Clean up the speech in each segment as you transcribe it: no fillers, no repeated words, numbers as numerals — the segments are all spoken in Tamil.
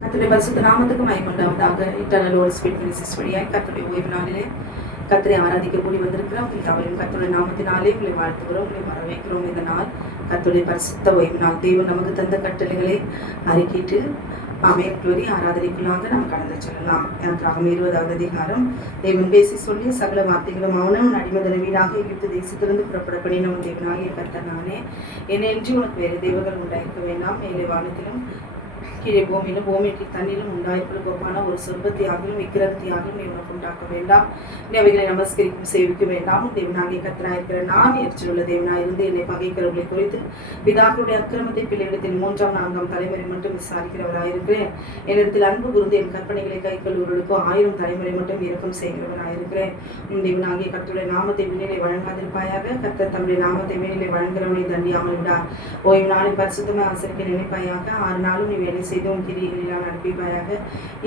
கர்த்தருடைய பரிசுத்த நாமத்துக்கு மகிமை உண்டாவதாக. இன்டர்னல் ஹோலி ஸ்பிரிட் மினிஸ்ட்ரிஸ் வழியாய் கர்த்தருடைய ஓய்வு நாளிலே கர்த்தரை ஆராதிக்க கூடி வந்திருக்கிறோம். உங்களுக்கு அவரையும் கர்த்தருடைய நாமத்தினாலே உங்களை வாழ்த்துகிறோம், உங்களை வரவேற்கிறோம். இந்த நாள் கர்த்தருடைய பரிசுத்த ஓய்வு நாள். தேவன் நமக்கு தந்த கட்டளைகளை அறிக்கிட்டு ஆமென் ஆராதனைக்குள்ளாக நாம் கடந்து செல்லலாம். யாத்திராகமம் 20வது அதிகாரம். தேவன் பேசி சொல்லி சகல வார்த்தைகளும் அவனும் அடிமதன வீடாக எகிப்து தேசத்திலிருந்து புறப்பட பண்ணினவன் தேவனாகிய கர்த்தர் நானே. என்னென்று உனக்கு வேறு தேவர்கள் உண்டாயிருக்க வேண்டாம். மேலே வானத்திலும் கீழே பூமியிலும் பூமிக்கு தண்ணிலும் உண்டாயிருப்பது ஒப்பான ஒரு சொர்பத்தியாகவும் விக்கிரகத்தியாகவும் நீ உனக்கு உண்டாக்க வேண்டாம். நீ அவைகளை நமஸ்கரிக்கும் சேவிக்க வேண்டாம். தேவனாகிய கர்த்தராயிருக்கிற நான் எரிச்சலுள்ள தேவனாயிருந்து என்னை பகைக்கிறவர்களை குறித்து பிதாக்களுடைய அக்கிரமத்தை பிள்ளைகளிடத்தில் 3ஆம் 4ஆம் தலைமுறை மட்டும் விசாரிக்கிறவராயிருக்கிறேன். என்னிடத்தில் அன்பு கூர்ந்து என் கற்பனைகளை கைக்கொள்வர்களுக்கும் 1000 தலைமுறை மட்டும் இரக்கம் செய்கிறவராயிருக்கிறேன். உன் தேவனாகிய கர்த்தருடைய நாமத்தை வீணிலே வழங்காதிருப்பாயாக. கர்த்தர் தம்முடைய நாமத்தை வீணிலே வழங்குகிறவனை தண்டியாமல் விடார். ஓய்வு நாளில் பரிசுத்தமாக ஆசரிக்க நினைப்பாயாக. 6 நாளும் நீ வேலை செய்து உன் கிரியைகளில் நடப்பிப்பாயாக.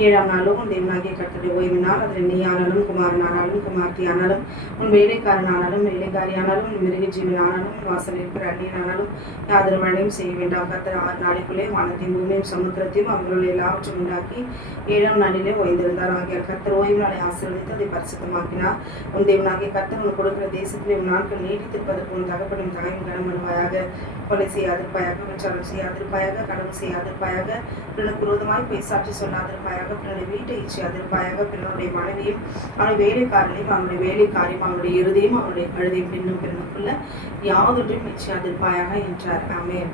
7ஆம் நாளும் உன் தேவனாகிய கர்த்தருடைய ஓய்வு நாள். அதில் நீ ஆனாலும் குமாரனானாலும் குமார்த்தி ஆனாலும் உன் வேலைக்காரனானாலும் வேலைக்காரியானாலும் உன் மிருக ஜீவன் ஆனாலும் உன் வாசல் இருக்கிற அந்நியனானாலும் யாதொரு வேலையும் செய்ய வேண்டாம். கர்த்தர் 6 நாளைக்குள்ளே வானத்தையும் பூமியும் சமுத்திரத்தையும் அவர்களுடைய எல்லாவற்றையும் உண்டாக்கி 7ஆம் நாளிலே ஓய்ந்திருந்தார். ஆகிய கர்த்தர் ஓய்வு நாளை ஆசீர்வதித்து அதை பரிசுத்தமாக்கினார். உன் தேவனாகிய கர்த்தர் உன் கொடுக்கிற தேசத்திலே உன் நாட்கள் நீடித்திருப்பதற்கு உன் தகப்பனும் தாயும் கனம் பண்ணுவாயாக. கொலை செய்யாதிருப்பாயாக, விபச்சாரம் செய்யாதிருப்பாயாக, கடவு செய்யாதிருப்பாயாக, பிறனுக்கு விரோதமாய் பேசாற்றி சொல்லாதிருப்பாயாக, பிறனுடைய வீட்டை இச்சையாதிருப்பாயாக, பிறனுடைய மனைவியும் அவனுடைய வேலைக்காரனையும் அவனுடைய வேலைக்காரியும் அவனுடைய இறுதியும் அவனுடைய கழுதையும் பின்னும் பிறனுக்குள்ள யாவொன்றையும் இச்சையாதிருப்பாயாக என்றார். ஆமென்.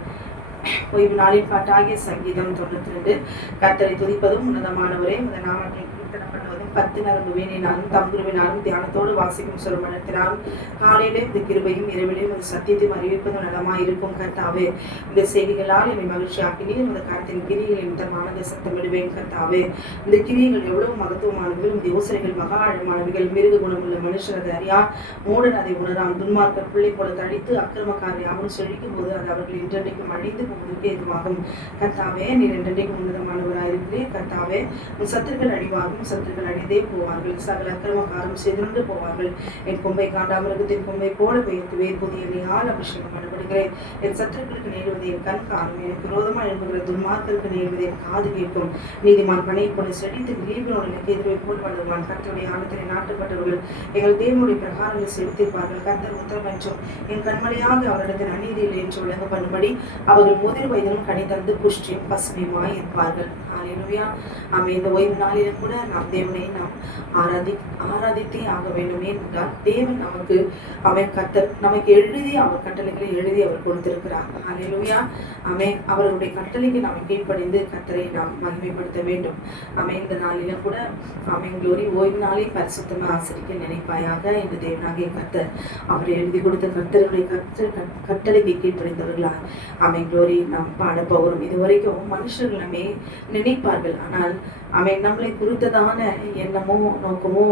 ஓய்வு நாளின் பாட்டாகிய சங்கீதம் 92. கர்த்தரை துதிப்பதும் உன்னதமானவரே உமது நாமத்தை கீர்த்தனப்படுவதும் 10 நரம்பு வீணினாலும் தம்புருவினாலும் தியானத்தோடு வாசிக்கும் சுரமணத்தினாலும் காலையிலே இந்த கிருபையும் இரவிலே உமது சத்தியத்தையும் அறிவிப்பதும் நலமாய் இருக்கும். கர்த்தாவே, இந்த செய்திகளால் என்னை மகிழ்ச்சியாக்கினீர். உமது கருத்தின் கிரியைகள் நிமித்தமானது சத்தமிடுவேன். கர்த்தாவே, இந்த கிரியைகள் எவ்வளவு மகத்துவமானவர்கள், உமது யோசனைகள் மகா ஆழமானவைகள். மிருக குணமுள்ள மனுஷர் அதை அறியார், மூடன் அதை உணரான். துன்மார்க்கர் பிள்ளை போல தடித்து அக்கிரமக்காரரை அவன் செழிக்கும் போது அது அவர்கள் இன்றென்றைக்கும் அழிந்து போவதற்கு எதுவாகும். கர்த்தாவே, நீர் என்றென்றைக்கும் உன்னதமானவராயிருக்கிறீர். கர்த்தாவே, உன் சத்துருக்கள் அழிவாகும், சத்துருக்கள் அழிந்தே போவார்கள். சகல அக்கிரமக்காரும் சிதறந்து போவார்கள். என் கொம்பை காண்டாமிருகத்தின் கொம்பை போல பெயர்த்துவேன். புதிய எண்ணெயால் அபிஷேகம் பண்ணப்படுகிறேன். என் சத்துருக்களுக்கு நேருவதை என் கண் காணும். எனக்கு விரோதமாக எழுப்புகிற துன்மார்க்கருக்கு நேருவதை என் காது கேட்கும். நீதிமான் பனை போல செழித்து விரிவுகளுக்கு எதிர்வை போல் வளருவான். கர்த்தருடைய ஆலயத்திலே நாட்டப்பட்டவர்கள் எங்கள் தேவனுடைய பிரகாரங்களை செலுத்திப்பார்கள். கர்த்தர் உத்தரம் என்றும் என் கண்மலையாக அவரிடத்தில் அநீதியில் என்று விளங்க பண்ணும்படி அவர்கள் முதிர் வயதிலும் கனி தந்து புஷ்டியும் பசுமையுமாய் இருப்பார்கள். ஹல்லேலூயா. ஆமென். இந்த ஓய்வு நாளிலும் கூட நாம் தேவனை நாம் ஆராதித்தே ஆக வேண்டுமே என்றால் தேவன் நமக்கு கர்த்தர் நமக்கு எழுதி அவர் கட்டளைகளை எழுதி அவர் கொடுத்திருக்கிறார். ஹல்லேலூயா. ஆமென். அவர்களுடைய கட்டளைக்கு நாம் கீழ்ப்படிந்து கர்த்தரை நாம் மகிமைப்படுத்த வேண்டும். ஆமென். இந்த நாளிலும் கூட ஆமென் க்ளோரி ஓய்வு நாளை பரிசுத்தமாக ஆசரிக்க நினைப்பாயாக என்று தேவனாகிய கர்த்தர் அவர் எழுதி கொடுத்த கர்த்தருடைய கட்டளைக்கு கீழ்ப்படிந்தவர்களா ஆமென் க்ளோரி நாம் பாட போகிறோம். இதுவரைக்கும் மனுஷர்கள் நம்மை நினைப்பார்கள், ஆனால் நம்மளை குறித்ததான எண்ணமோ நோக்கமோ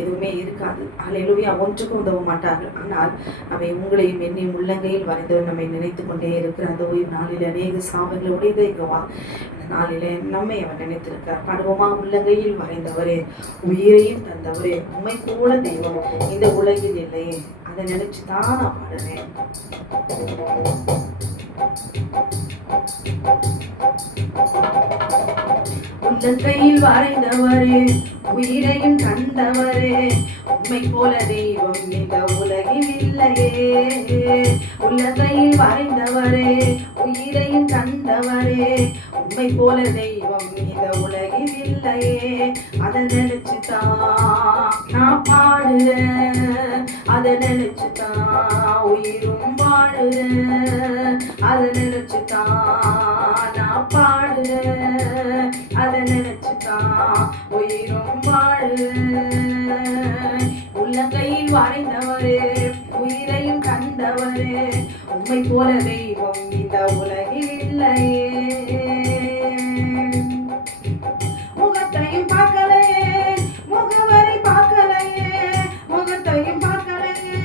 எதுவுமே இருக்காது. ஹல்லேலூயா. ஒன்றுக்கும் உதவ மாட்டார்கள். ஆனால் உங்களையும் என்னையும் உள்ளங்கையில் வரைந்தவர் நம்மை நினைத்து கொண்டே இருக்கிற அந்த ஓய்வு நாளில் அநேக சாபங்களோடு இதைக்கவா இந்த நாளிலே நம்மை அவர் நினைத்திருக்கிறார். படுவோமா? உள்ளங்கையில் வரைந்தவரே, உயிரையும் தந்தவரே, உண்மை கூட தெய்வம் இந்த உலகில் இல்லையே. அதை நினைச்சுதான் நான் பாடுறேன். உள்ளங்கையில் வரைந்தவரே, உயிரையும் தந்தவரே, உம்மை போல தெய்வம் இந்த உலகில் இல்லையே. உள்ளங்கையில் வரைந்தவரே, உயிரையும் தந்தவரே, உம்மை போல தெய்வம் இந்த உலகில் இல்லையே. அதை நினைச்சுதான் நான் பாடுறேன், அதை நினைச்சுதான் உயிரும் வாழுறேன், அதை நினைச்சுதான் நான் பாடுறேன், அதை நினைச்சுதான் உயிரும் வாழுறேன். உள்ளங்கையில் வரைந்தவரே, உயிரையும் கண்டவரே, உம்மை போல தெய்வம் இந்த உலகில் இல்லையே. முகத்தையும் பார்க்கலையே, முகவரை பார்க்கலையே, முகத்தையும் பார்க்கலையே,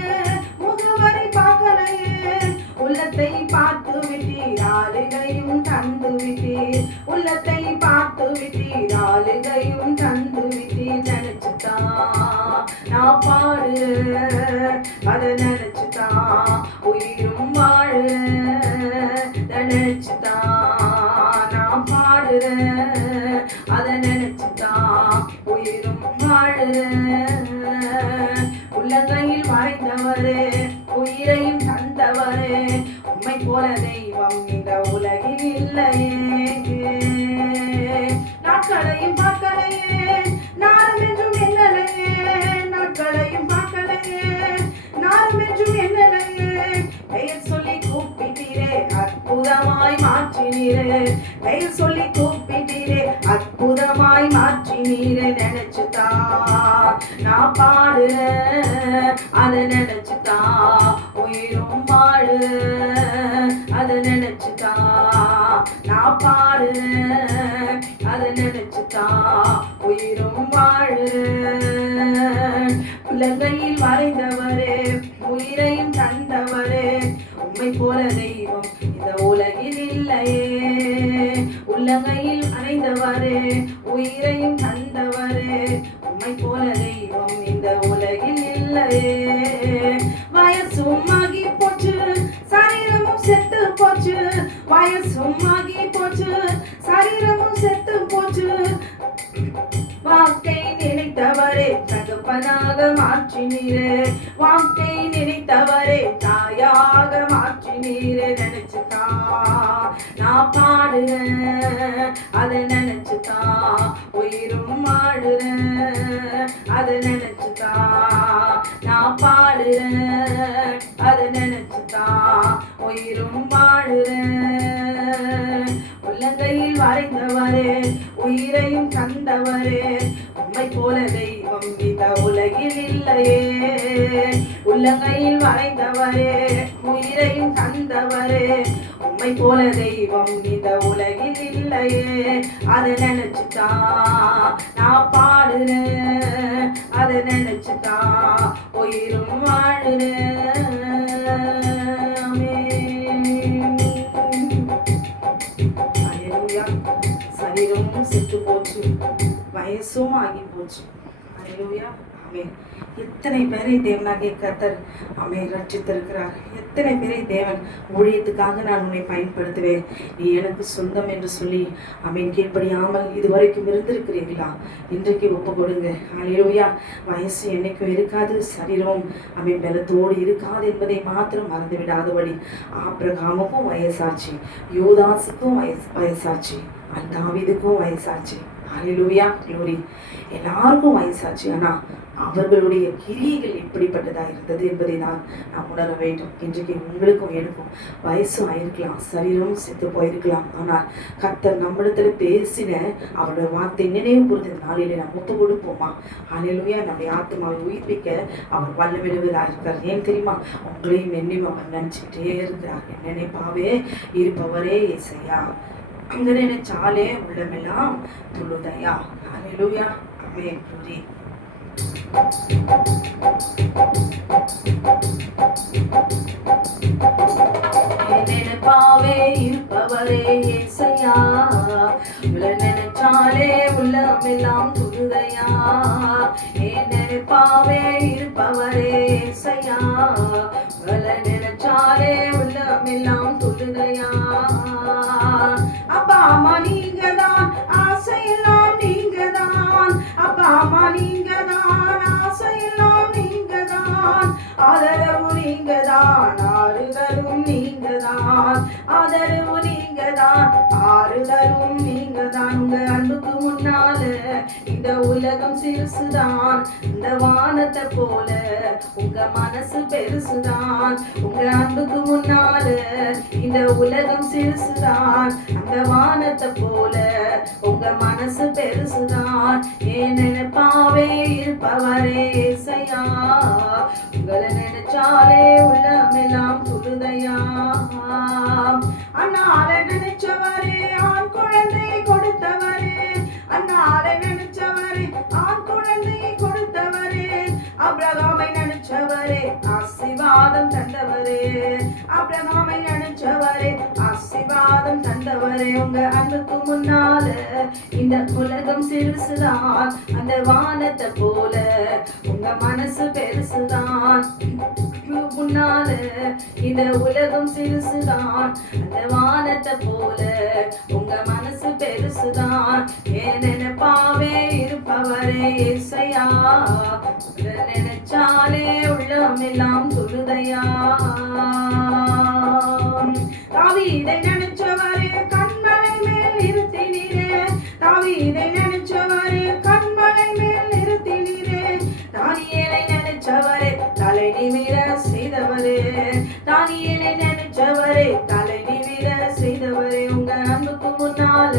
முகவரை பார்க்கலையே. உள்ளத்தை பார்த்து விட்டீர், ஆளுகையும் தந்து விட்டீர். உள்ளத்தை பார்த்து விட்டீர், ஆளுகையும் தந்து விட்டீர். நினைச்சுதான் நான் பாடுறேன், அதை நினைச்சுதான் உயிரும் வாழுறேன். நினைச்சுதான் நான் பாடுறேன், அதை நினைச்சுதான் உயிரும் வாழுற. உள்ளங்கையில் மறைந்தவரே, உயிரையும் தந்தவரே, உம்மை போல தெய்வம் இந்த உலகில் இல்லையே. நாட்களையும் பார்க்கலையே, நானும் என்றும் என்னலையே, நாட்களையும் பார்க்கலையே, நானும் என்றும் என்னலையே. பெயர் சொல்லி கூப்பிட்டீரே, அற்புதமாய் மாற்றினீரே, பெயர் சொல்லி கூப்பிட்டீரே, அற்புதமாய் மாற்றினீரே. நினைச்சுதான் நான் பாடுறேன், அதை நினைச்சுதான் உயிரும் வாழுறேன், அதை நினைச்சுதான் நான் பாடுறேன், அதை நினைச்சுதான் உயிரும் வாழுறேன். உள்ளங்கையில் மறைந்தவரே, உயிரையும் தந்தவரே, உம்மை போல தெய்வம் இந்த உலகில் இல்லையே. உள்ளங்கையில் மறைந்தவரே, உயிரையும் தந்தவரே, உம்மை போல தெய்வம் இந்த உலகில் இல்லையே. வயசும் ஆகி போச்சு, சரீரமும் செத்து போச்சு, வயசும் ஆகி போச்சு, சரீரமும் செத்து போச்சு. வாக்கை நினைத்தவரே தகப்பனாக மாற்றினீரே, வாக்கை நினைத்தவரே தாயாக மாற்றினீரே. நினைச்சுதான் நான் பாடுறேன், அதை நினைச்சுதான் உயிரும் வாழுறேன், அதை நினைச்சுதான் நான் பாடுறேன், அதை நினைச்சுதான் உயிரும் வாழுறேன். உள்ளங்கையில் வரைந்தவரே, உயிரையும் தந்தவரே, உம்மை போல தெய்வம் இந்த உலகில் இல்லையே. உள்ளங்கையில் வரைந்தவரே, உயிரையும் தந்தவரே, உம்மை போல தெய்வம் இந்த உலகில் இல்லையே. அதை நினைச்சுதான் நான் பாடுறேன், அதை நினைச்சுதான் உயிரும் வாழுறேன். சரீரமும் செத்து போச்சு, வயசும் ஆகி போச்சு. அல்லேலூயா, ஆமென். எத்தனை பேரை தேவனாகிய கர்த்தர் ஆமென் ரட்சித்திருக்கிறார். எத்தனை பேரை தேவன் ஊழியத்துக்காக நான் உன்னை பயன்படுத்துவேன், நீ எனக்கு சொந்தம் என்று சொல்லி ஆமென் கீழ்ப்படியாமல் இதுவரைக்கும் இருந்திருக்கிறீர்களா? இன்றைக்கு ஒப்பு கொடுங்க. அல்லேலூயா. வயசு என்னைக்கும் இருக்காது, சரீரமும் ஆமென் பலத்தோடு இருக்காது என்பதை மாத்திரம் மறந்து விடாதபடி ஆபிரகாமுக்கும் வயசாச்சு, யோதாசுக்கும் வயசாச்சு, தாவீதுக்கும் வயசாச்சு. அல்லேலூயா, க்ளோரி. எல்லாருக்கும் வயசாச்சு, ஆனா அவர்களுடைய கிரியைகள் எப்படிப்பட்டதா இருந்தது என்பதை நாம் உணர வேண்டும். இன்றைக்கு உங்களுக்கும் எனக்கும் வயசு ஆயிருக்கலாம், சரீரமும் செத்து போயிருக்கலாம், ஆனால் கர்த்தர் நம்மிடத்துல பேசின அவருடைய வார்த்தை நினைவு கூர்ந்த நாளிலே நாம் ஒப்பு கொடுப்போமா? அல்லேலூயா. நம்முடைய ஆத்மாவை உயிர்ப்பிக்க அவர் வல்லமிடுவதாக இருக்கிறார். ஏன் தெரியுமா? உங்களையும் என்னையும் அவர் நினைச்சுக்கிட்டே இருக்கிறார். நினைப்பாவே இருப்பவரே இயேசையா, அங்க நினைச்சாலே உள்ளமெல்லாம் துளுதையா. அல்லேலூயா, ஆமென். க்ளோரி. நினைப்பாவே இருப்பவரே இயேசையா, நினைச்சாலே உள்ளமெல்லாம் துளுதையா. நினைப்பாவே இருப்பவரே இயேசையா, நினைச்சாலே உள்ளமெல்லாம் துளுதையா. அப்பா அம்மா நீங்க தான், ஆசையெல்லாம் நீங்க தான், அப்பா அம்மா நீங்க தான், ஆசையெல்லாம் நீங்க தான், ஆதரவு நீங்க தான், ஆறுதலும் நீங்க தான், ஆதரவு நீங்க தான், ஆறுதலும் நீங்க தான். உங்க அன்புக்கு முன்னால இந்த உலகம் சிறுசுதான், இந்த வானத்தை போல உங்க மனசு பெருசுதான். உங்க அன்புக்கு முன்னால இந்த உலகம் சிறுசுதான், அந்த வானத்தை போல உங்க மனசு பெருசுதான். ஏன் நினைப்பாவே இருப்பவரே இயேசையா, உங்களை நினைச்சாலே உள்ளமெல்லாம் துளுதையா. அண்ணாலை நினைச்சவரே, ஆண் குழந்தையை கொடுத்தவரே, அண்ணாலை நினைச்சவரே, ஆண் குழந்தையை கொடுத்தவரே, அப்ரகாமை நினைச்சவரே, ஆசீர்வாதம் தந்தவரே, அப்ரகாமை நினைச்சவரே, ஆசீர்வாதம் ஆசீர்வாதம் தந்தவரே உங்க அன்புக்கு முன்னால இந்த உலகம் சிறுசுதான், அந்த வானத்தை போல உங்க மனசு பெருசுதான். முன்னால இந்த உலகம் சிறுசுதான், அந்த வானத்தை போல உங்க மனசு பெருசுதான். ஏன் நினைப்பாவே இருப்பவரே இசையா, நினைச்சாலே உள்ளம் எல்லாம் துழுதையா. தாவீதை நினைச்சவரே கண்மலை மேல் நிறுத்தினீரே, தாவீதை நினைச்சவரே கண்மலை மேல் நிறுத்தினீரே. தானியேலை நினைச்சவரே தலை நிமிர செய்தவரே, தானியேலை நினைச்சவரே தலை நிமிர செய்தவரே. உங்க அன்புக்கு முன்னால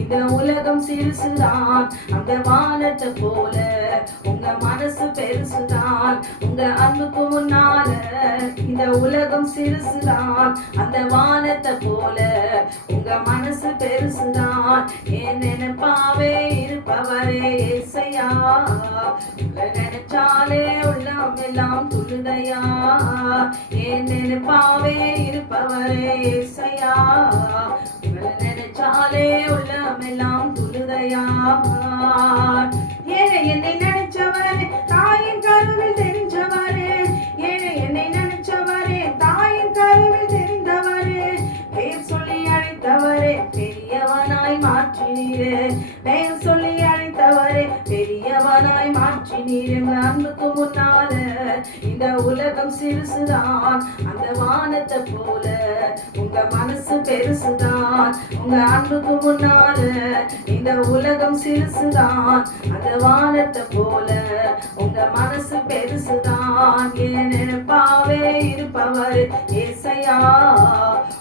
இந்த உலகம் சிறுசுதான், அந்த வானத்தை போல உங்க மனசு பெருசுதான். உங்க அன்புக்கு முன்னால இந்த உலகம் சிறுசுதான், அந்த வானத்தை போல உங்க மனசு பெருசுதான். ஏன் நினைப்பாவே இருப்பவரே இசையா, நினைச்சாலே உள்ளம் எல்லாம் துழுதையா. ஏன் நினைப்பாவே இருப்பவரே இசையா, நினைச்சாலே உள்ளம் எல்லாம் துழுதையா. ஏழை என்னை நினைச்சவரே தாயின் கருவில் தெரிஞ்சவரே, ஏழை என்னை நினைச்சவரே தாயின் கருவில் தெரிந்தவரே. பேர் சொல்லி அழைத்தவரே பெரியவனாய் மாற்றினீரே, பெயர் சொல்லி அழைத்தவரே பெரியவனாய் மாற்றினீரே. அன்புக்கு முன்னால இந்த உலகம் சிறுசுதான், அந்த வானத்தை போல உங்க மனசு பெருசுதான். உங்க அன்புக்கு முன்னால இந்த உலகம் சிறுசுதான், அந்த வானத்தை போல உங்க மனசு பெருசுதான். ஏன் நினைப்பாவே இருப்பவர் ஏசையா,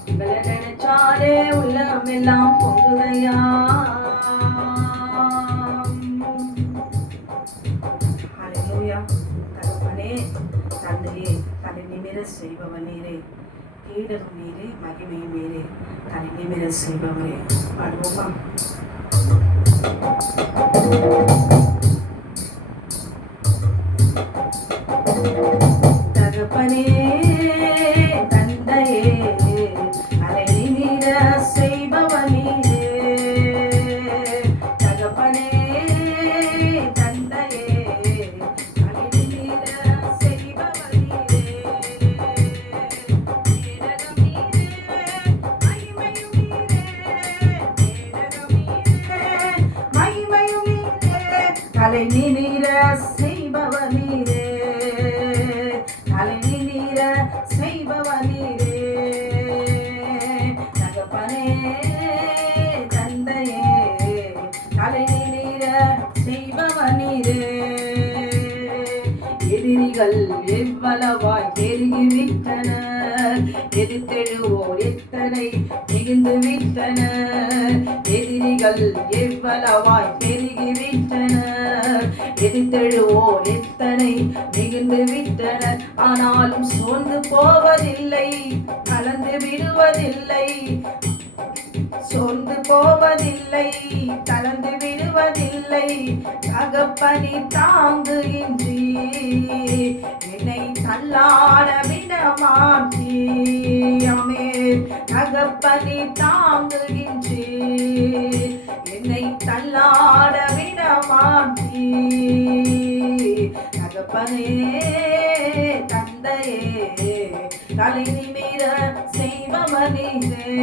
உங்களை நினைச்சாலே உள்ளம் எல்லாம் பொங்குதையா. ஹல்லேலூயா. தகப்பனே தந்தையே, தலை நிமிர செய்பவனீரே, கீழரும் நீரே, மகிமையும் நீரே, தலை நிமிர செய்பவரே. பாடுவோமா? தகப்பனே தந்தையே, தலை நிமிர செய்பவனீரே. தகப்பனே தந்தையே, தலை நிமிர செய்பவனீரே. கேடகம் நீரே, மகிமையும் நீரே, கேடகம் நீரே, மகிமையும் நீரே, தலை நிமிர செய்பவனீரே, தலை நிமிர செய்பவனீரே. தகப்பனே தந்தையே, தலை நிமிர செய்பவனீரே. எதிரிகள் எவ்வளவாய் பெருகிவிட்டனர், எதிர்த்தெழுவோர் எத்தனை மிகுந்து விட்டனர். எதிரிகள் எவ்வளவாய் பெருகிவிட்டனர், எதிர்த்தெழுவோர் எத்தனை மிகுந்து விட்டனர். ஆனாலும் சோர்ந்து போவதில்லை, கலந்து விடுவதில்லை, சோர்ந்து போவதில்லை, கலந்து விடுவதில்லை. தகப்பனி தாங்குகின்றி என்னை தள்ளாட விடமாட்டீமே. தகப்பனி தாங்குகின்றி என்னை தள்ளாட விடமாட்டீ. தகப்பனே தந்தையே, தலை நிமிர செய்பவனீரே.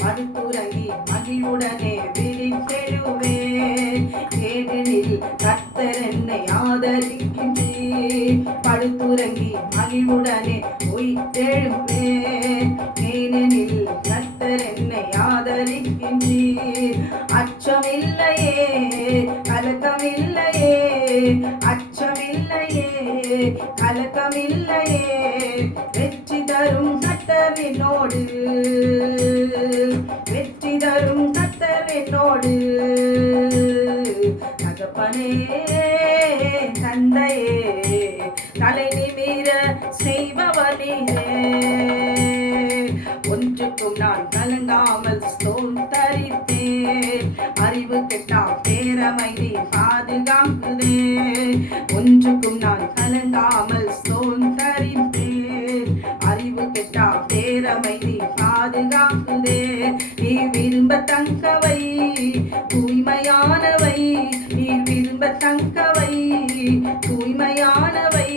படுத்துறங்கி மகிழ்வுடனே விழித்தெழுவேன், ஏனெனில் கர்த்தர் என்னை ஆதரிக்கின்றீர். படுத்துறங்கி மகிழ்வுடனே உயிர்த்தெழுவேன், ஏனெனில் கர்த்தர் என்னை ஆதரிக்கின்றீர். அச்சமில்லையே, கலக்கமில்லையே, அச்சமில்லையே, கலக்கமில்லையே. வெற்றி தரும் கர்த்தரினோடு, வெற்றி தரும் கர்த்தரினோடு. தகப்பனே தந்தையே, தலை நிமிர செய்பவனீரே. ஒன்றுக்கும் நான் கலங்காமல் ஸ்தோத்தரித்தேன், அறிவு கெட்டால் பேரமை நீ பாதுகாக்குதே. ஒன்றுக்கும் நான் கலங்காமல் ஸ்தோத்தரித்தேன், அறிவு கெட்டால் பேரமை நீ விரும்பத்தக்கவை தூய்மையானவை, நீர் விரும்பத்தக்கவை தூய்மையானவை,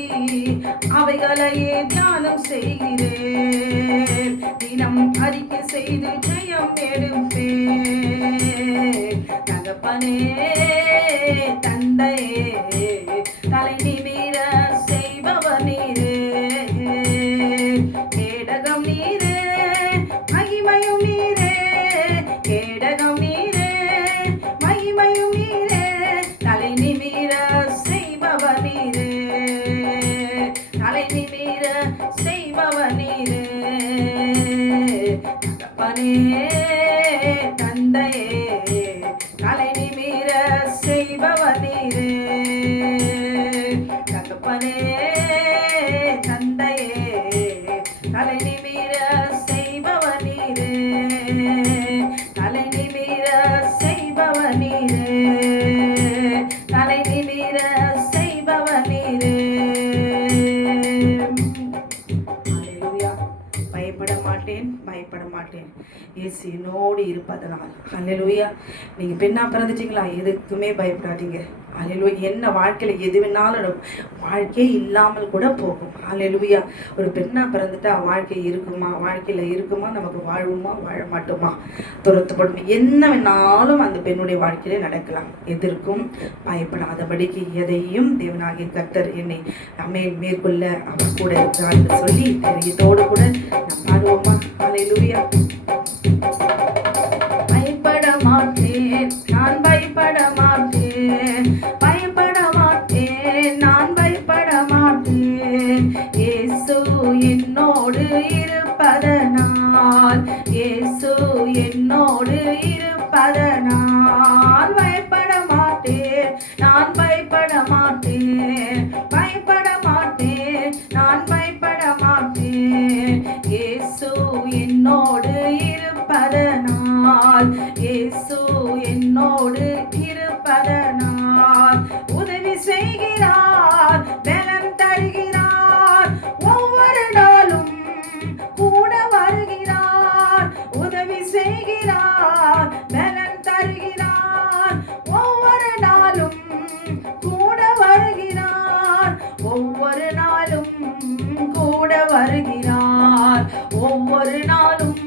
அவைகளையே தியானம் செய்கிறேன். தினம் அறிக்கை செய்து ஜெயம் எடுப்பேன். தகப்பனே தந்தையே தலை நிமிர செய்பவர் நீரே, கேடகம் நீரே மகிமையும் நீரே, கேடகம் நீரே மகிமையும் நீரே, தலை நிமிர செய்பவர் நீரே, தலை நிமிர செய்பவர் நீரே. தகப்பனே தந்தையே தலை நிமிர செய்பவர் நீரே, தகப்பனே தந்தையே தலை நிமிர செய்பவர் நீரே, தலை நிமிர செய்பவர் நீரே, தலை நிமிர செய்பவர் நீரே. ஹல்லேலூயா. பயப்பட மாட்டேன், பயப்பட மாட்டேன், இயேசு என்னோடு இருப்பதனால். ஹல்லேலூயா. நீங்க பெண்ணா பிறந்துட்டீங்களா, எதுக்குமே பயப்படாதீங்க. ஹல்லேலூயா. என்ன வாழ்க்கையில் எது வேணாலும் வாழ்க்கையே இல்லாமல் கூட போகும். ஹல்லேலூயா. ஒரு பெண்ணா பிறந்துட்டா வாழ்க்கை இருக்குமா, வாழ்க்கையில் இருக்குமா, நமக்கு வாழ்வுமா வாழ மாட்டோமா, துரத்தப்படும், என்ன வேணாலும் அந்த பெண்ணுடைய வாழ்க்கையில நடக்கலாம். எதற்கும் பயப்படாதபடிக்கு எதையும் தேவனாகிய கர்த்தர் என்னை மேற்கொள்ள அவர் கூட இருக்கிறார் என்று சொல்லி தைரியத்தோடு கூட நாம் பாடுவோமா. ஹல்லேலூயா. பயப்பட மாட்டேன், நான் பயப்பட மாட்டேன், பயப்பட மாட்டேன், நான் பயப்பட மாட்டேன், இயேசு என்னோடு இருப்பதனால், இயேசு என்னோடு இருப்பதனால், பயப்பட மாட்டேன், நான் பயப்பட மாட்டேன், பயப்பட மாட்டேன், நான் பயப்பட மாட்டேன், இயேசு என்னோடு இருப்பதனால், இயேசு என்னோடு இருப்பதனால், உதவி செய்கிறார், பலம் தருகிறார், ஒவ்வொரு நாளும் கூட வருகிறார், உதவி செய்கிறார், பலம் தருகிறார், ஒவ்வொரு நாளும் கூட வருகிறார், ஒவ்வொரு நாளும் கூட வருகிறார், ஒவ்வொரு நாளும்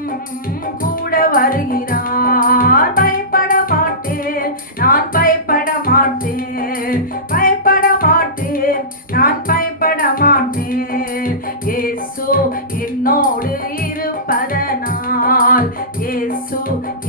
கூட வருகிறார். பயப்பட மாட்டேன், நான் பயப்பட மாட்டேன், பயப்பட மாட்டேன், நான் பயப்பட மாட்டேன், இயேசு என்னோடு இருப்பதனால், இயேசு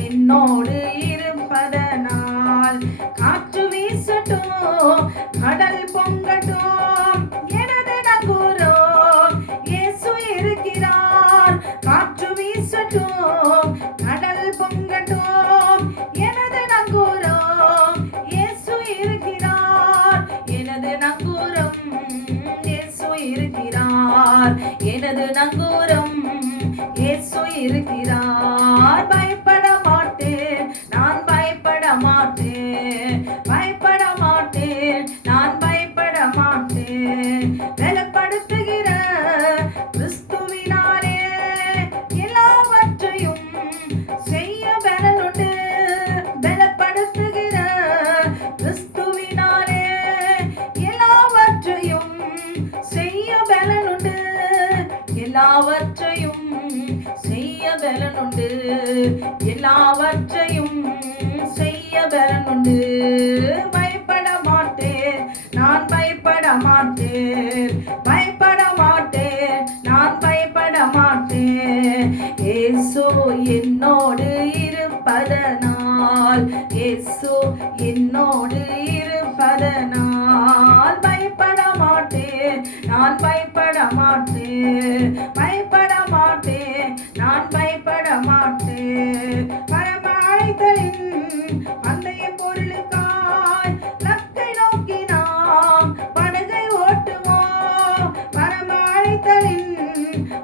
என்னோடு இருப்பதனால், காற்று வீசட்டும், கடல் பொங்கட்டும், எனது நங்கூரம் இயேசு இருக்கிறார், காற்று வீசட்டும், கடல் பொங்கட்டும், எனது நங்கூரம் இயேசு இருக்கிறார், எனது நங்கூரம் இயேசு இருக்கிறார், எனது நங்கூரம் இயேசு இருக்கிறார். பயப்பட மாட்டேன், நான் பயப்பட மாட்டேன், பயப்பட மாட்டேன், நான் பயப்பட மாட்டேன், பலப்படுத்துகிற கிறிஸ்துவினாலே எல்லாவற்றையும் செய்ய பலனுண்டு, பலப்படுத்துகிற கிறிஸ்துவினாலே எல்லாவற்றையும் செய்ய பலனுண்டு, எல்லாவற்றையும் செய்ய பலனுண்டு, எல்லாவற்றையும் செய்ய பலனுண்டு. பயப்பட மாட்டேன், நான் பயப்பட மாட்டேன், பயப்பட மாட்டேன், நான் பயப்பட மாட்டேன், இயேசு என்னோடு இருப்பதனால், இயேசு என்னோடு இருப்பதனால், பயப்பட மாட்டேன், நான் பயப்பட மாட்டேன், பயப்பட மாட்டேன், நான் பயப்பட மாட்டேன், பரம அழைத்தலின் பந்தய பொருளுக்காய் லக்கை நோக்கி நாம் படகை ஓட்டுவோம், பரம அழைத்தலின்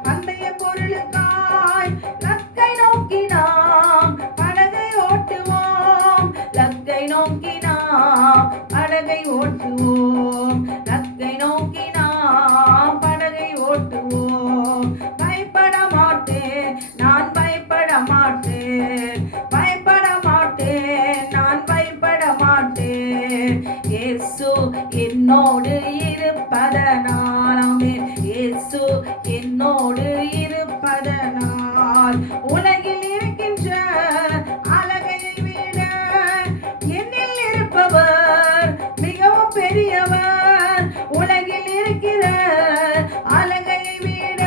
பந்தய பொருளுக்காய் லக்கை நோக்கி நாம் படகை ஓட்டுவோம், லக்கை நோக்கி நாம் படகை ஓட்டுவோம், லக்கை நோக்கி நாம் படகை ஓட்டுவோம். பயப்பட மாட்டேன், நான் பயப்பட மாட்டேன், பயப்பட என்னோடு இருப்பதனால் ஆமென். இயேசு என்னோடு இருப்பதனால் உலகில் இருக்கின்ற அழகை விட என்னில் இருப்பவர் மிகவும் பெரியவர். உலகில் இருக்கிற அழகை விட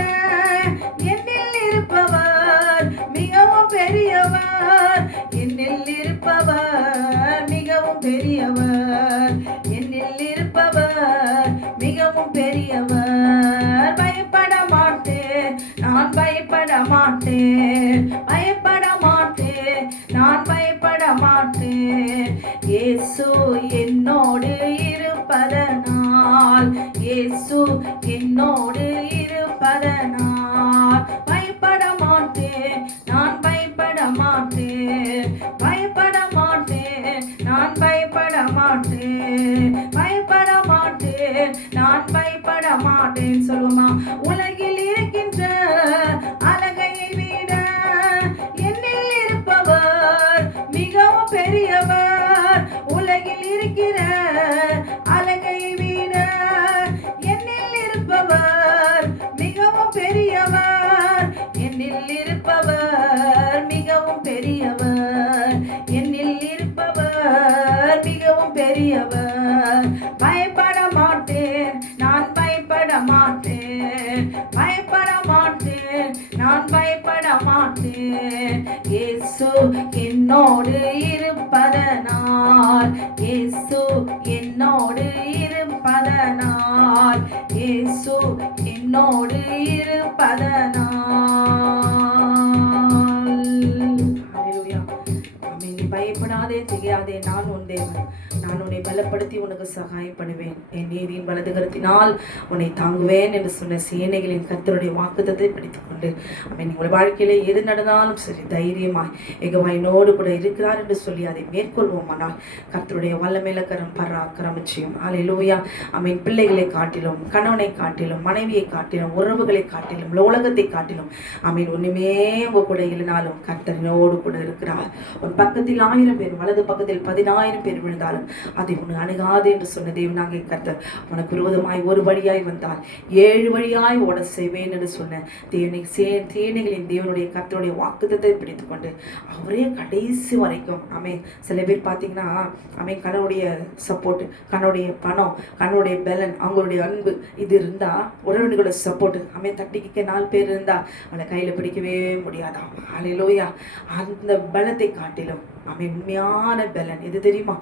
என்னில் இருப்பவர் மிகவும் பெரியவர். என்னில் இருப்பவர் மிகவும் பெரியவர். என்னில் இருப்பவர் மிகவும் பெரியவர். பயப்பட மாட்டேன், நான் பயப்பட மாட்டேன். பயப்பட மாட்டேன், நான் பயப்பட மாட்டேன். இயேசு என்னோடு இருப்பதனால், இயேசு என்னோடு இருப்பதனால் பயப்பட மாட்டேன், நான் பயப்பட மாட்டேன். பயப்பட மாட்டேன், நான் பயப்பட மாட்டேன். பயப்பட மாட்டேன், நான் பயப்பட மாட்டேன். சொல்லுமா, உலகில் இருக்கின்ற அழகை விட என்னில் இருப்பவர் மிகவும் பெரியவர். உலகில் இருக்கிற அழகை விட என்னில் இருப்பவர் மிகவும் பெரியவர். என்னில் இருப்பவர் மிகவும் பெரியவர். என்னில் இருப்பவர் மிகவும் பெரியவர். பயப்பட மாட்டேன், நான் பயப்பட மாட்டேன். பயப்பட மாட்டேன், நான் பயப்பட மாட்டேன். இயேசு என்னோடு இருப்பதனால், இயேசு என்னோடு இருப்பதனால், இயேசு என்னோடு இருப்பதனால். பயப்படாதே, திகையாதே, நான் உன் தேவன். நான் உன்னை பலப்படுத்தி உனக்கு சகாயம் பண்ணுவேன். என் நீதியின் வலது கரத்தினால் உன்னை தாங்குவேன் என்று சொன்ன சேனைகளின் கர்த்தருடைய வாக்குத்தத்தை பிடித்துக் கொண்டு அவன் உங்களுடைய வாழ்க்கையிலே எது நடந்தாலும் சரி தைரியமாய் எகவா என்னோடு கூட இருக்கிறார் என்று சொல்லி அதை மேற்கொள்வோமானால் கர்த்தருடைய வல்லமையில கரம் பராக்கிரமிச்சியும் அல்லேலூயா. அவன் பிள்ளைகளை காட்டிலும், கணவனை காட்டிலும், மனைவியை காட்டிலும், உறவுகளை காட்டிலும், உலகத்தை காட்டிலும் அவன் ஒண்ணுமே உங்க கூட இல்லைனாலும் கர்த்தரினோடு கூட இருக்கிறார். உன் பக்கத்தில் 1000 பேர், வலது பக்கத்தில் 10,000 பேர் விழுந்தாலும் அதை உன்னை அணுகாது என்று சொன்ன தேவனாகிய கர்த்தர் உனக்கு விரோதமாய் ஒரு வழியாய் வந்தால் 7 வழியாய் ஓட செய்வேன் என்று சொன்ன தேவனைகளின் தேவனுடைய கர்த்தருடைய வாக்குத்தத்தை பிடித்து கொண்டு அவரே கடைசி வரைக்கும் சில பேர் பார்த்தீங்கன்னா கணவனுடைய சப்போர்ட், கண்ணுடைய பணம், கண்ணுடைய பலன், அவங்களுடைய அன்பு இது இருந்தா உறவினர்களோட சப்போர்ட் தட்டிக்க 4 பேர் இருந்தா அவனை கையில பிடிக்கவே முடியாதான். அல்லேலூயா. அந்த பலத்தை காட்டிலும் உண்மையான பலன் எது தெரியுமா?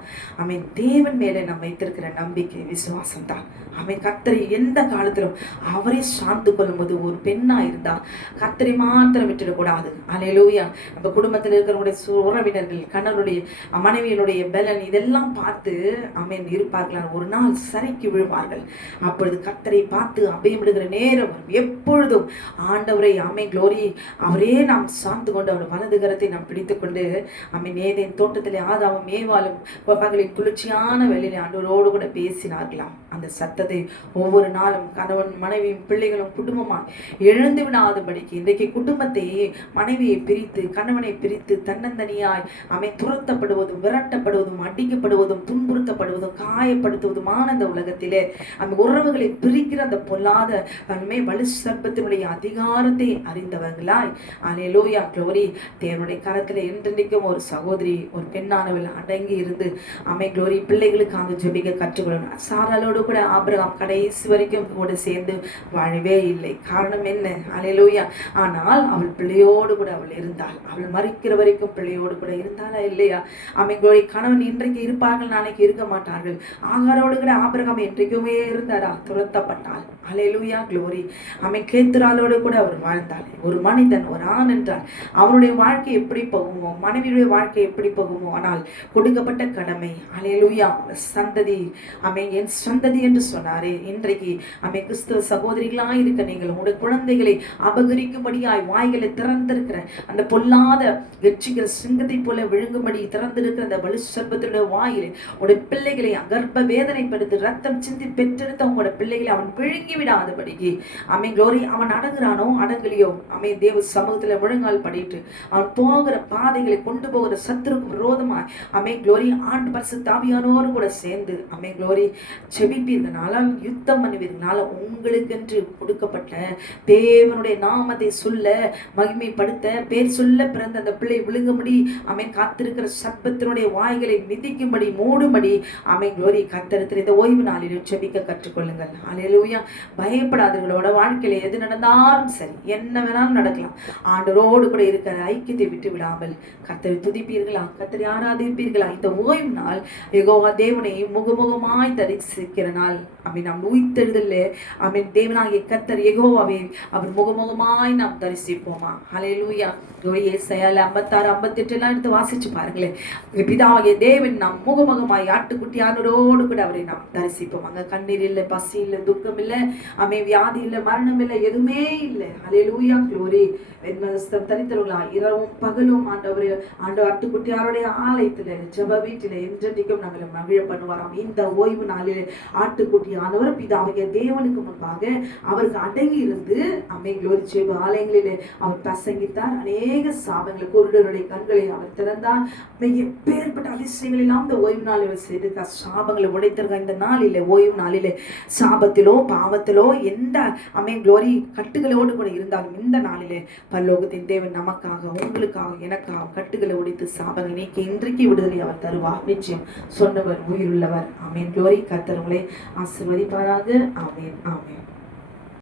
தேவன் மேலே நம்ம வைத்திருக்கிற நம்பிக்கை, விசுவாசம் தான். கர்த்தரை எந்த காலத்திலும் அவரை சார்ந்து கொள்ளும் போது ஒரு பெண்ணா இருந்தா கர்த்தரை மாத்திரம் விட்டுடக்கூடாது. அல்லேலூயா. நம்ம குடும்பத்தில் இருக்கிறவங்களுடைய உறவினர்கள், கணவனுடைய மனைவியினுடைய பலன் இதெல்லாம் பார்த்து இருப்பார்கள். ஒரு நாள் சரிக்கு விழுவார்கள். அப்பொழுது கர்த்தரை பார்த்து அபயமிடுகிற நேரம் எப்பொழுதும் ஆண்டவரை க்ளோரி அவரே நாம் சார்ந்து கொண்டு அவர் வலது கரத்தை நாம் பிடித்து கொண்டு ஏதேன் தோட்டத்திலே ஆதாமும் ஏவாளும் பகலின் குளிர்ச்சியான வேளையிலே ஆண்டவரோடு கூட பேசினார்களாம். அந்த சத்தத்தை ஒவ்வொரு நாளும் கணவன் மனைவியும் பிள்ளைகளும் குடும்பமாய் எழுந்து விடாதபடிக்கு இன்றைக்கு குடும்பத்தை மனைவியை பிரித்து கணவனை பிரித்து தன்னந்தனியாய் துரத்தப்படுவதும், விரட்டப்படுவதும், அடிக்கப்படுவதும், துன்புறுத்தப்படுவதும், காயப்படுத்துவதுமான அந்த உலகத்திலே அந்த உறவுகளை பிரிக்கிற அந்த பொல்லாத வலு சர்ப்பத்தினுடைய அதிகாரத்தை அறிந்தவர்களாய் அல்லேலூயா க்ளோரி தேவனுடைய கரத்தில் என்றென்றைக்கும் ஒரு சகோதரி, ஒரு பெண்ணானவள் அடங்கி இருந்து க்ளோரி பிள்ளைகளுக்காக ஜெபிக்க கற்றுக்கொள்ளணும். சாராளோடு கூட ஆபிரகாம் கடைசி வரைக்கும் கூட சேர்ந்து வாழவே இல்லை. காரணம் என்ன? அல்லேலூயா. ஆனால் அவள் பிள்ளையோடு கூட அவள் இருந்தாள். அவள் மறிக்கிற வரைக்கும் பிள்ளையோடு கூட இருந்தாளா இல்லையா? க்ளோரி கணவன் இன்றைக்கு இருப்பார்கள், நாளைக்கு இருக்க மாட்டார்கள். ஆகாரோடு கூட ஆபிரகாம் என்றைக்குமே இருந்தாரா? துரத்தப்பட்டாள். அல்லேலூயா க்ளோரி. கேத்துராளோடு கூட அவர் வாழ்ந்தாள். ஒரு மனிதன், ஒரு ஆண் என்றால் அவனுடைய வாழ்க்கை எப்படி போகுமோ, மனைவியுடைய வாழ்க்கை எப்படி போகுமோ, ஆனால் கொடுக்கப்பட்ட கடமை அல்லேலூயா சந்ததி என் சந்ததி என்று சொன்னாரே. இன்றைக்கு கிறிஸ்துவ சகோதரிகளாய் இருக்க நீங்கள் உங்களுடைய குழந்தைகளை அபகரிக்கும்படியாய் வாய்களை திறந்திருக்கிற அந்த பொல்லாத வெற்றிக்கிற சிங்கத்தை போல விழுங்கும்படி திறந்திருக்கிற அந்த வலு சர்ப்பத்தினுடைய வாயிலை உங்களுடைய பிள்ளைகளை கர்ப்ப வேதனைப்படுத்தி ரத்தம் சிந்தி பெற்றெடுத்த உங்களுடைய பிள்ளைகளை அவன் விழுங்கி நெருக்கி விடாதபடிக்கு ஆமென் க்ளோரி அவன் அடங்குறானோ அடங்கலையோ ஆமென் தேவ சமூகத்துல முழங்கால் படிட்டு அவன் போகிற பாதைகளை கொண்டு போகிற சத்துருக்கு விரோதமாய் ஆமென் க்ளோரி ஆண்டு பரிசுத்த ஆவியானோடு கூட சேர்ந்து ஆமென் க்ளோரி செபிப்பீர்களால் யுத்தம் பண்ணுவீர்களால் உங்களுக்கென்று கொடுக்கப்பட்ட தேவனுடைய நாமத்தை சொல்ல மகிமைப்படுத்த பேர் சொல்ல பிறந்த அந்த பிள்ளை விழுங்கும்படி ஆமென் காத்திருக்கிற சர்ப்பத்தினுடைய வாய்களை மிதிக்கும்படி மூடும்படி ஆமென் க்ளோரி கர்த்தரிடத்தில் இந்த ஓய்வு நாளிலும் செபிக்க கற்றுக்கொள்ளுங்கள். அல்லேலூயா. பயப்படாதவர்களோட வாழ்க்கையில எது நடந்தாலும் சரி, என்ன வேணாலும் நடக்கலாம், ஆண்டவரோடு கூட இருக்கிற ஐக்கியத்தை விட்டு விடாமல் கர்த்தரை துதிப்பீர்களா, கர்த்தரை ஆராதிப்பீர்களா. இந்த ஓய்வு நாள் யெகோவா தேவனை முகமுகமாய் தரிசிக்கிற நாள். ஆமென். நாம் உயிர்த்தெழுதல்ல ஆமென் தேவனாகிய கர்த்தர் யெகோவாவை அவர் முகமுகமாய் நாம் தரிசிப்போமா. ஹல்லேலூயா. ஏசாயா 56 58 எல்லாம் எடுத்து வாசிச்சு பாருங்களேன். பிதாவாகிய தேவன் நாம் முகமுகமாய் ஆட்டுக்குட்டி ஆனோடு கூட அவரை நாம் தரிசிப்போம். அங்க கண்ணீர் இல்லை, பசி இல்லை, துக்கம் இல்லை, வியாதி இல்லை, மரணம் இல்லை, எதுவுமே இல்லை. ஹல்லேலூயா. க்ளோரி. வெண்மனஸ்தம் தரித்தவர்களா இரவும் பகலும் ஆண்டவர் ஆட்டுக்குட்டியாருடைய ஆலயத்துல ஜெப வீட்டில என்றென்றைக்கும் நம்மளை மகிழ பண்ணுவாராம். இந்த ஓய்வு நாளில் ஆட்டுக்குட்டியானவர் பிதாவாகிய தேவனுக்கு முன்பாக அவருக்கு அடங்கி இருந்து ஆமென் க்ளோரி ஜெப ஆலயங்களிலே அவர் பிரசங்கித்தார். அநேக சாபங்களை, குருடருடைய கண்களை அவர் திறந்தார். எப்பேற்பட்ட அதிசயங்கள் எல்லாம் இந்த ஓய்வு நாளில் செய்திருக்கார். சாபங்களை உடைத்திருக்கார். இந்த நாளிலே ஓய்வு நாளிலே சாபத்திலோ பாவத்திலோ எந்த ஆமென் க்ளோரி கட்டுகளோடு கூட இருந்தாலும் இந்த நாளிலே பரலோகத்தின் தேவன் நமக்காக, உங்களுக்காக, எனக்காக கட்டுகளை உடைத்து சாபங்களை நீக்கி இன்றைக்கு விடுதலை அவர் தருவார். நிச்சயம் சொன்னவர் உயிருள்ளவர். ஆமென் க்ளோரி. கர்த்தர் உங்களை ஆசீர்வதிப்பாராக. ஆமென். ஆமென்.